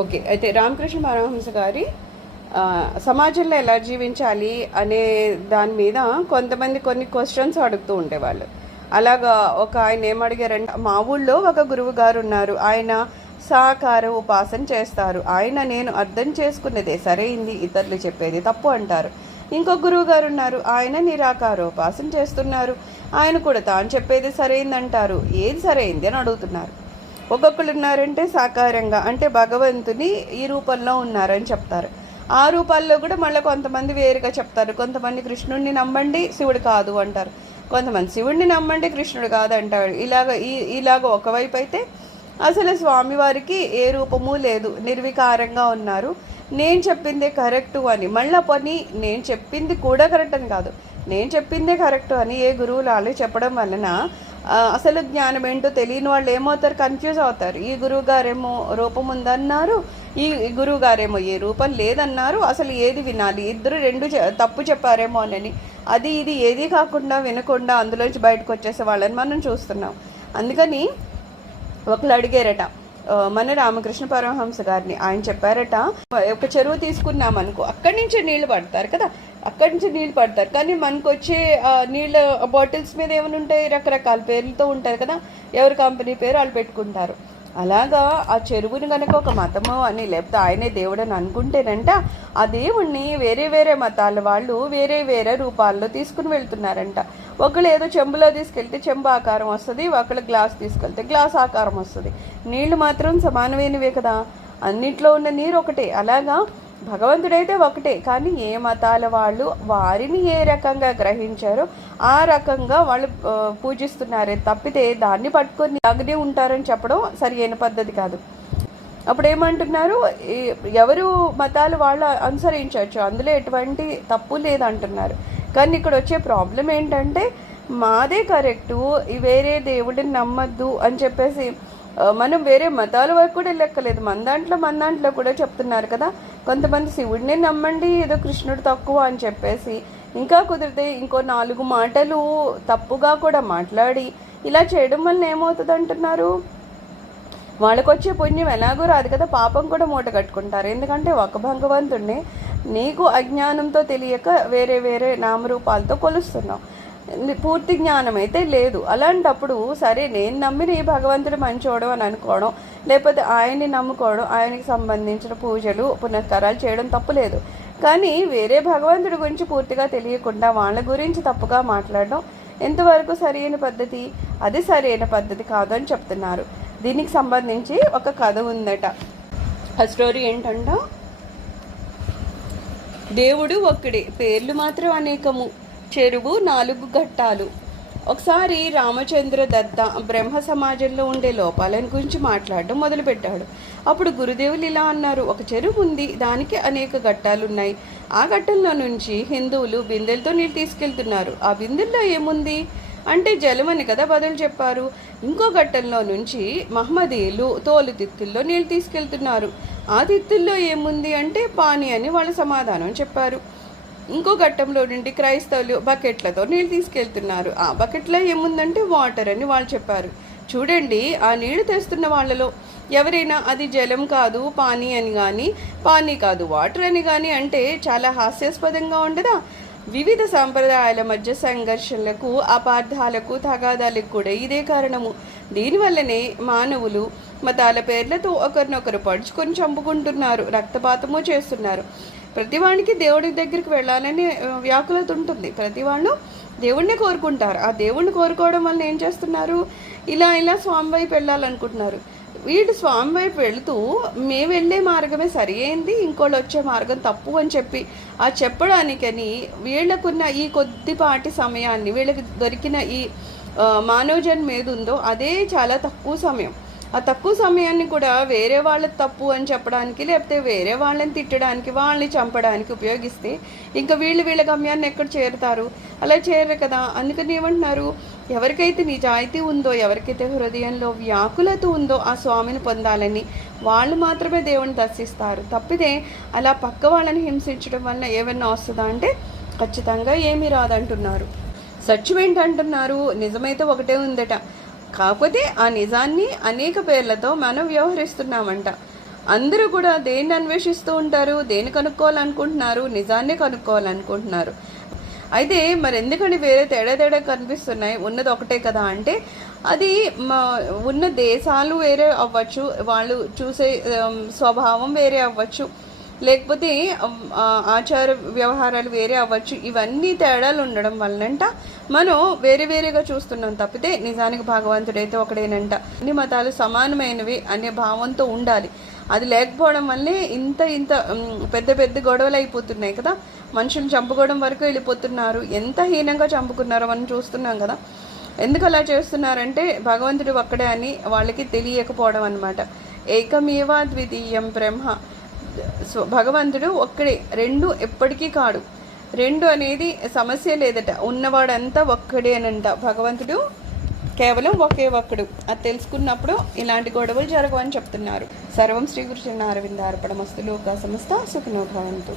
Okay, అయితే రామకృష్ణ పరమహంస గారి సమాజంలో ఎలా జీవించాలి అనే దాని మీద కొంతమంది కొన్ని క్వశ్చన్స్ అడుగుతూ ఉండేవాళ్ళు. అలాగా ఒక ఆయన ఏమడిగారంటే, మా ఊళ్ళో ఒక గురువు గారు ఉన్నారు, ఆయన సాకార ఉపాసన చేస్తారు. ఆయన నేను అర్థం చేసుకున్నదే సరైంది, ఇతరులు చెప్పేది తప్పు అంటారు. ఇంకొక గురువు గారు ఉన్నారు, ఆయన నిరాకార ఉపాసన చేస్తున్నారు, ఆయన కూడా తాను చెప్పేది సరైంది అంటారు. ఏది సరైంది అని అడుగుతున్నారు. ఒక్కొక్కరు ఉన్నారంటే సాకారంగా, అంటే భగవంతుని ఈ రూపంలో ఉన్నారని చెప్తారు. ఆ రూపాల్లో కూడా మళ్ళీ కొంతమంది వేరుగా చెప్తారు. కొంతమంది కృష్ణుడిని నమ్మండి, శివుడు కాదు అంటారు. కొంతమంది శివుడిని నమ్మండి, కృష్ణుడు కాదు అంటాడు. ఇలాగ ఒకవైపు అయితే అసలు స్వామివారికి ఏ రూపము లేదు, నిర్వికారంగా ఉన్నారు, నేను చెప్పిందే కరెక్టు అని. మళ్ళీ పని నేను చెప్పింది కూడా కరెక్ట్ అని కాదు, నేను చెప్పిందే కరెక్టు అని ఏ గురువులు వాళ్ళు చెప్పడం వలన అసలు జ్ఞానం ఏంటో తెలియని వాళ్ళు ఏమవుతారు, కన్ఫ్యూజ్ అవుతారు. ఈ గురువు గారేమో రూపం ఉందన్నారు, ఈ గురువు గారేమో ఏ రూపం లేదన్నారు. అసలు ఏది వినాలి, ఇద్దరు రెండు తప్పు చెప్పారేమో అని అది ఇది ఏది కాకుండా వినకుండా అందులోంచి బయటకు వచ్చేసే వాళ్ళని మనం చూస్తున్నాం. అందుకని ఒకళ్ళు అడిగారట మన రామకృష్ణ పరమహంస గారిని. ఆయన చెప్పారట, ఒక చెరువు తీసుకున్నాం అనుకో, అక్కడి నుంచి నీళ్లు పడతారు కదా, అక్కడి నుంచి నీళ్ళు పడతారు, కానీ మనకు వచ్చే నీళ్ళ బాటిల్స్ మీద ఏమైనా ఉంటాయి, రకరకాల పేర్లతో ఉంటారు కదా, ఎవరి కంపెనీ పేరు వాళ్ళు పెట్టుకుంటారు. అలాగా ఆ చెరువుని కనుక ఒక మతము అని లేకపోతే ఆయనే దేవుడు అని అనుకుంటేనంట, ఆ దేవుణ్ణి వేరే వేరే మతాల వాళ్ళు వేరే వేరే రూపాల్లో తీసుకుని వెళ్తున్నారంట. ఒకళ్ళు ఏదో చెంబులో తీసుకెళ్తే చెంబు ఆకారం వస్తుంది, ఒకళ్ళు గ్లాస్ తీసుకెళ్తే గ్లాస్ ఆకారం వస్తుంది. నీళ్లు మాత్రం సమానమైనవే కదా, అన్నిట్లో ఉన్న నీరు ఒకటే. అలాగా భగవంతుడైతే ఒకటే, కానీ ఏ మతాల వాళ్ళు వారిని ఏ రకంగా గ్రహించారో ఆ రకంగా వాళ్ళు పూజిస్తున్నారే తప్పితే దాన్ని పట్టుకొని లాగానే ఉంటారని చెప్పడం సరి అయిన పద్ధతి కాదు. అప్పుడు ఏమంటున్నారు, ఎవరు మతాలు వాళ్ళు అనుసరించవచ్చు, అందులో ఎటువంటి తప్పు లేదంటున్నారు. కానీ ఇక్కడ వచ్చే ప్రాబ్లం ఏంటంటే, మాదే కరెక్టు, వేరే దేవుడిని నమ్మద్దు అని చెప్పేసి మనం వేరే మతాల వరకు కూడా లెక్కలేదు. మన దాంట్లో కూడా చెప్తున్నారు కదా, కొంతమంది శివుడిని నమ్మండి, ఏదో కృష్ణుడు తక్కువ అని చెప్పేసి, ఇంకా కుదిరితే ఇంకో 4 మాటలు తప్పుగా కూడా మాట్లాడి ఇలా చేయడం వల్ల ఏమవుతుంది అంటున్నారు, వాళ్ళకు వచ్చే పుణ్యం ఎలాగో రాదు కదా, పాపం కూడా మూట కట్టుకుంటారు. ఎందుకంటే ఒక భగవంతుడిని నీకు అజ్ఞానంతో తెలియక వేరే వేరే నామరూపాలతో కొలుస్తున్నావు, పూర్తి జ్ఞానం అయితే లేదు. అలాంటప్పుడు సరే నేను నమ్మిన ఈ భగవంతుడు మంచోడు అని అనుకోవడం, లేకపోతే ఆయన్ని నమ్ముకోవడం, ఆయనకి సంబంధించిన పూజలు పునస్కారాలు చేయడం తప్పులేదు. కానీ వేరే భగవంతుడి గురించి పూర్తిగా తెలియకుండా వాళ్ళ గురించి తప్పుగా మాట్లాడడం ఎంతవరకు సరైన పద్ధతి? అది సరైన పద్ధతి కాదు అని చెప్తున్నారు. దీనికి సంబంధించి ఒక కథ ఉందట. ఆ స్టోరీ ఏంటంట, దేవుడు ఒక్కడే, పేర్లు మాత్రం అనేకము, చెరువు 4 ఘట్టాలు. ఒకసారి రామచంద్ర దత్త బ్రహ్మ సమాజంలో ఉండే లోపాలను గురించి మాట్లాడడం మొదలుపెట్టాడు. అప్పుడు గురుదేవులు ఇలా అన్నారు, ఒక చెరువు ఉంది, దానికి అనేక ఘట్టాలున్నాయి. ఆ ఘట్టంలో నుంచి హిందువులు బిందెలతో నీళ్ళు తీసుకెళ్తున్నారు. ఆ బిందెల్లో ఏముంది అంటే జలమని కదా బదులు చెప్పారు. ఇంకో ఘట్టంలో నుంచి మహమ్మదీయులు తోలు తిత్తుల్లో నీళ్ళు తీసుకెళ్తున్నారు. ఆ తిత్తుల్లో ఏముంది అంటే పానీ అని వాళ్ళు సమాధానం చెప్పారు. ఇంకో ఘట్టంలో నుండి క్రైస్తవులు బకెట్లతో నీళ్ళు తీసుకెళ్తున్నారు. ఆ బకెట్లో ఏముందంటే వాటర్ అని వాళ్ళు చెప్పారు. చూడండి, ఆ నీళ్లు తెస్తున్న వాళ్ళలో ఎవరైనా అది జలం కాదు పానీ అని కానీ, పానీ కాదు వాటర్ అని కానీ అంటే చాలా హాస్యాస్పదంగా ఉండదా? వివిధ సంప్రదాయాల మధ్య సంఘర్షణలకు, అపార్థాలకు, తగాదాలకు కూడా ఇదే కారణము. దీనివల్లనే మానవులు మతాల పేర్లతో ఒకరినొకరు పడుచుకొని చంపుకుంటున్నారు, రక్తపాతము చేస్తున్నారు. ప్రతివాడికి దేవుడి దగ్గరికి వెళ్ళాలని వ్యాకులత ఉంటుంది. ప్రతివాళ్ళు దేవుణ్ణి కోరుకుంటారు. ఆ దేవుణ్ణి కోరుకోవడం వల్ల ఏం చేస్తున్నారు, ఇలా స్వామి వైపు వెళ్ళాలనుకుంటున్నారు. వీళ్ళు స్వామి వైపు వెళుతూ మేము వెళ్ళే మార్గమే సరి అయింది, ఇంకోళ్ళు వచ్చే మార్గం తప్పు అని చెప్పి ఆ చెప్పడానికని వీళ్ళకున్న ఈ కొద్దిపాటి సమయాన్ని, వీళ్ళకి దొరికిన ఈ మానవ జన్మ ఏది ఉందో అదే చాలా తక్కువ సమయం. ఆ తక్కువ సమయాన్ని కూడా వేరే వాళ్ళ తప్పు అని చెప్పడానికి, లేకపోతే వేరే వాళ్ళని తిట్టడానికి, వాళ్ళని చంపడానికి ఉపయోగిస్తే ఇంకా వీళ్ళ గమ్యాన్ని ఎక్కడ చేరుతారు? అలా చేరరు కదా. అందుకని ఏమంటున్నారు, ఎవరికైతే నిజాయితీ ఉందో, ఎవరికైతే హృదయంలో వ్యాకులత ఉందో ఆ స్వామిని పొందాలని వాళ్ళు మాత్రమే దేవుని దర్శిస్తారు. తప్పితే అలా పక్క వాళ్ళని హింసించడం వల్ల ఏమన్నా వస్తుందా అంటే ఖచ్చితంగా ఏమీ రాదంటున్నారు. సత్యం ఏంటంటున్నారు, నిజమైతే ఒకటే ఉందట, కాకపోతే ఆ నిజాన్ని అనేక పేర్లతో మనం వ్యవహరిస్తున్నామంట. అందరూ కూడా దేన్ని అన్వేషిస్తూ ఉంటారు, దేన్ని కనుక్కోవాలనుకుంటున్నారు, నిజాన్ని కనుక్కోవాలనుకుంటున్నారు. అయితే మరి ఎందుకని వేరే తేడా కనిపిస్తున్నాయి, ఉన్నది ఒకటే కదా అంటే అది ఉన్న దేశాలు వేరే అవ్వచ్చు, వాళ్ళు చూసే స్వభావం వేరే అవ్వచ్చు, లేకపోతే ఆచార వ్యవహారాలు వేరే అవ్వచ్చు. ఇవన్నీ తేడాలు ఉండడం వలనంట మనం వేరే వేరేగా చూస్తున్నాం తప్పితే నిజానికి భగవంతుడైతే ఒకడేనంట. అన్ని మతాలు సమానమైనవి అనే భావంతో ఉండాలి. అది లేకపోవడం వల్లే ఇంత పెద్ద పెద్ద గొడవలు అయిపోతున్నాయి కదా. మనుషులు చంపుకోవడం వరకు వెళ్ళిపోతున్నారు. ఎంత హీనంగా చంపుకున్నారో మనం చూస్తున్నాం కదా. ఎందుకు అలా చేస్తున్నారంటే భగవంతుడు ఒక్కడే అని వాళ్ళకి తెలియకపోవడం అన్నమాట. ఏకమేవా ద్వితీయం బ్రహ్మ, భగవంతుడు ఒక్కడే, రెండు ఎప్పటికీ కాడు. రెండు అనేది సమస్య లేదట, ఉన్నవాడంతా ఒక్కడేనంట. భగవంతుడు కేవలం ఒకే ఒక్కడు. అది తెలుసుకున్నప్పుడు ఇలాంటి గొడవలు జరగవని చెప్తున్నారు. సర్వం శ్రీ గురు చరణ అరవింద అర్పణమస్తు. లోకా సమస్త సుఖినో భవంతు.